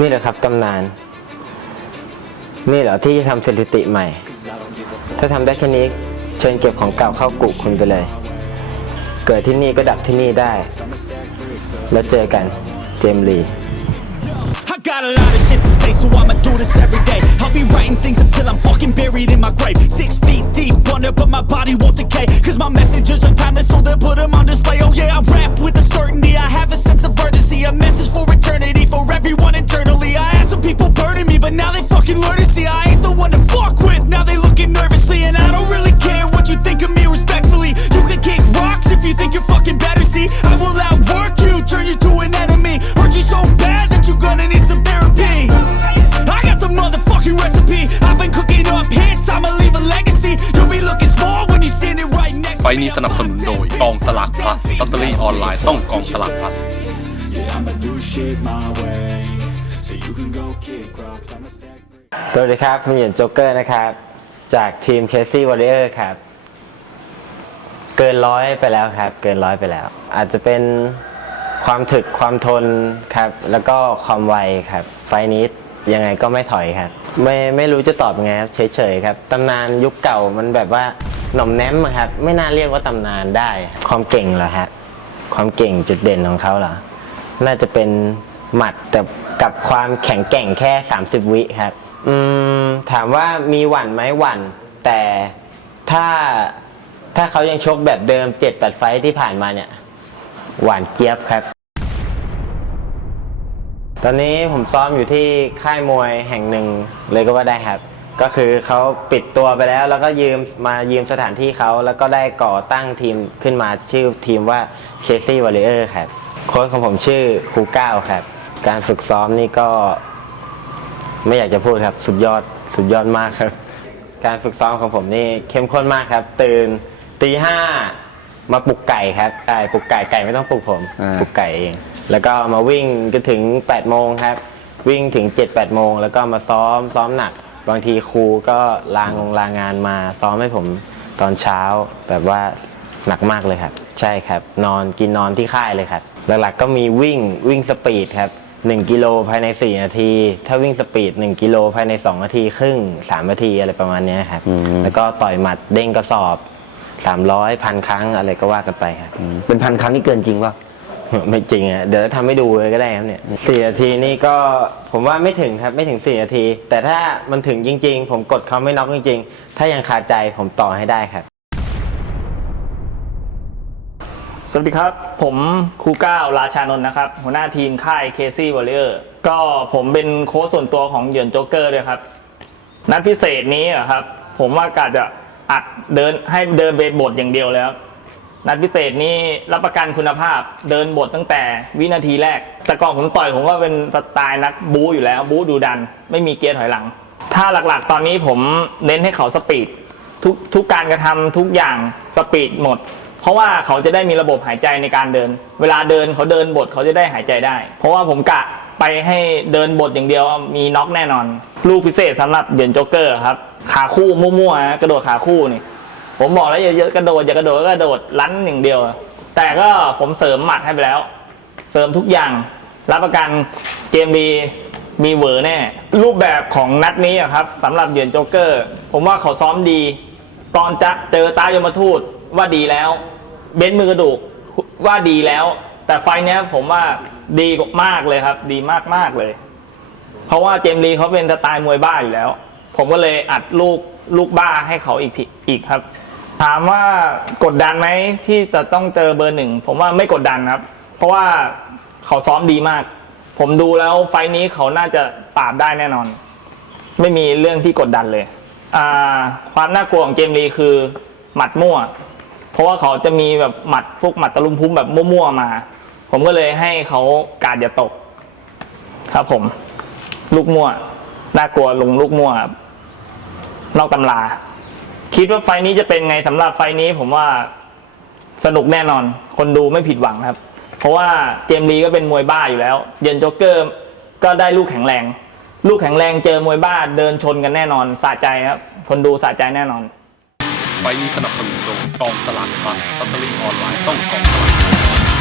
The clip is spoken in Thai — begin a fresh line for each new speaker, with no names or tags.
นี่แหละครับตำนาน นี่เหรอที่จะทำสถิติใหม่ ถ้าทำได้แค่นี้เชิญเก็บของเก่าเข้ากุคุณไปเลย เกิดที่นี่ก็ดับที่นี่ได้ แล้วเจอกันเจมลี
I got a lot of shit to say, so I'ma do this every day. I'll be writing things until I'm fucking buried in my grave. Six feet deep under, but my body won't decay. Cause my messages are timeless, so they'll put them on display. Oh yeah, I rap with a certainty. I have a sense of urgency, a message for eternity, for everyone
ไฟนี้สนับสนุนโดยกองสลาก plus ลอตเตอรี่ออนไลน์ต้องกองสลาก plus
Yeah, I'ma do shit my way. So you can go kick rocks, I'ma stack bricks.
สวัสดีครับผมเหยียนโจ๊กเกอร์นะครับ จากทีมเคซี่วอริเออร์ครับ เกินร้อยไปแล้วครับ เกินร้อยไปแล้ว อาจจะเป็นความถึกความทนครับ แล้วก็ความไวครับ ไฟล์นี้ยังไงก็ไม่ถอยครับ ไม่ไม่รู้จะตอบยังไงครับเฉยๆครับตำนานยุคเก่ามันแบบว่า หน่อมแนมครับไม่น่าเรียกว่าตำนานได้ ความเก่งเหรอฮะความเก่งจุดเด่นของเขาเหรอน่าจะเป็นหมัดแต่กับความแข็งแกร่งแค่ 30 วิครับอืมถามว่ามีหวั่นไหมหวั่น แต่ถ้าถ้าเขายังชกแบบเดิม7 8ไฟท์ที่ผ่านมาเนี่ย หวานเจี๊ยบครับ ตอนนี้ผมซ้อมอยู่ที่ค่ายมวยแห่งหนึ่งเลยก็ว่าได้ครับ ก็คือเขาปิดตัวไปแล้วแล้วก็ยืมมายืมสถานที่เขาแล้วก็ได้ก่อตั้งทีมขึ้นมาชื่อทีมว่า Casey Warrior ครับโค้ชของผมชื่อครูก้าวครับ การฝึกซ้อมนี่ก็ ไม่อยากจะพูดครับ สุดยอดสุดยอดมากครับ การฝึกซ้อมของผมนี่เข้มข้นมากครับ ตื่นตีห้ามาปลุกไก่ครับไก่ปลุกไก่ไก่ไม่ต้องปลุกผม
อ่า
ปลุกไก่เอง แล้วก็มาวิ่งก็ถึง8ปดโมงครับ วิ่งถึง7จ็ดแปดโมงแล้วก็มาซ้อมซ้อมหนัก บางทีครูก็ลางลางานมาซ้อมให้ผมตอนเช้าแบบว่าหนักมากเลยครับ ใช่ครับ นอนกินนอนที่ค่ายเลยครับ หลักๆก็มีวิ่งวิ่งสปีดครับ1กิโลภายใน 4 นาที ถ้าวิ่งสปีด 1 กิโลภายใน 2 นาที ครึ่ง 3 นาทีอะไรประมาณเนี้ยครับ แล้วก็ต่อยหมัดเด้งกระสอบ 300พันครั้งอะไรก็ว่ากันไปครับ
เป็นพันครั้งที่เกินจริงป่ะ
ไม่จริงอะเดี๋ยวทำให้ดูเลยก็ได้ครับเนี่ยสี่นาทีนี่ก็ผมว่าไม่ถึงครับไม่ถึงสี่นาที แต่ถ้ามันถึงจริง ๆ ผมกดเขาไม่น็อกจริง ๆ ถ้ายังคาใจผมต่อให้ได้ครับ
สวัสดีครับ ผมครูก้าวราชานนท์นะครับ หัวหน้าทีมค่าย Casey Warrior ก็ผมเป็นโค้ชส่วนตัวของเหยินโจ๊กเกอร์ด้วยครับ นัดพิเศษนี้อะครับ ผมว่ากาจะอัดเดินให้เดินเบสบทอย่างเดียวแล้ว นัดพิเศษนี้รับประกันคุณภาพเดินบทตั้งแต่วินาทีแรก แต่ก่อนผมต่อยผมก็เป็นสไตล์นักบู๊อยู่แล้ว บู๊ดูดัน ไม่มีเกียร์ถอยหลัง ถ้าหลักๆ ตอนนี้ผมเน้นให้เขาสปีดทุกทุกการกระทำทุกอย่างสปีดหมด เพราะว่าเขาจะได้มีระบบหายใจในการเดิน เวลาเดินเขาเดินบทเขาจะได้หายใจได้ เพราะว่าผมกะไปให้เดินบทอย่างเดียวมีน็อกแน่นอน ลูกพิเศษสำหรับเหยียนโจ๊กเกอร์ครับขาคู่มั่วๆฮะกระโดดขาคู่นี่ ผมบอกแล้วอย่าเยอะกระโดดอย่ากระโดดก็กระโดดลั้นอย่างเดียว แต่ก็ผมเสริมหมัดให้ไปแล้ว เสริมทุกอย่าง รับประกันเกมดีมีเวอร์แน่ รูปแบบของนัดนี้ครับสำหรับเหยียนโจ๊กเกอร์ ผมว่าเขาซ้อมดี ตอนจะเจอตายมทูตว่าดีแล้ว เบ้นมือกระดูกว่าดีแล้ว แต่ไฟล์เนี้ยผมว่าดีกว่ามากเลยครับ ดีมากมากเลย เพราะว่าเจมลีเขาเป็นสไตล์มวยบ้าอยู่แล้ว ผมก็เลยอัดลูกลูกบ้าให้เขาอีกทีอีกครับ ถามว่ากดดันไหมที่จะต้องเจอเบอร์หนึ่งผมว่าไม่กดดันครับ เพราะว่าเขาซ้อมดีมาก ผมดูแล้วไฟนี้เขาน่าจะปราบได้แน่นอน ไม่มีเรื่องที่กดดันเลยความน่ากลัวของเจมส์ลีคือหมัดมั่ว เพราะว่าเขาจะมีแบบหมัดพวกหมัดตะลุมพุ้มแบบมั่วๆมา ผมก็เลยให้เขากาดอย่าตก ครับผม ลูกมั่วน่ากลัวลงลูกมั่วครับนอกตำรา คิดว่าไฟนี้จะเป็นไงสำหรับไฟนี้ผมว่าสนุกแน่นอน คนดูไม่ผิดหวังครับ เพราะว่าเจมส์ลีก็เป็นมวยบ้าอยู่แล้ว เยนโจ๊กเกอร์ก็ได้ลูกแข็งแรง ลูกแข็งแรงเจอมวยบ้าเดินชนกันแน่นอนสะใจครับ คนดูสะใจแน่นอน
ไฟนี้สนับสนุนโดยกองสลาก plus ลอตเตอรี่ออนไลน์ต้องกองสลาก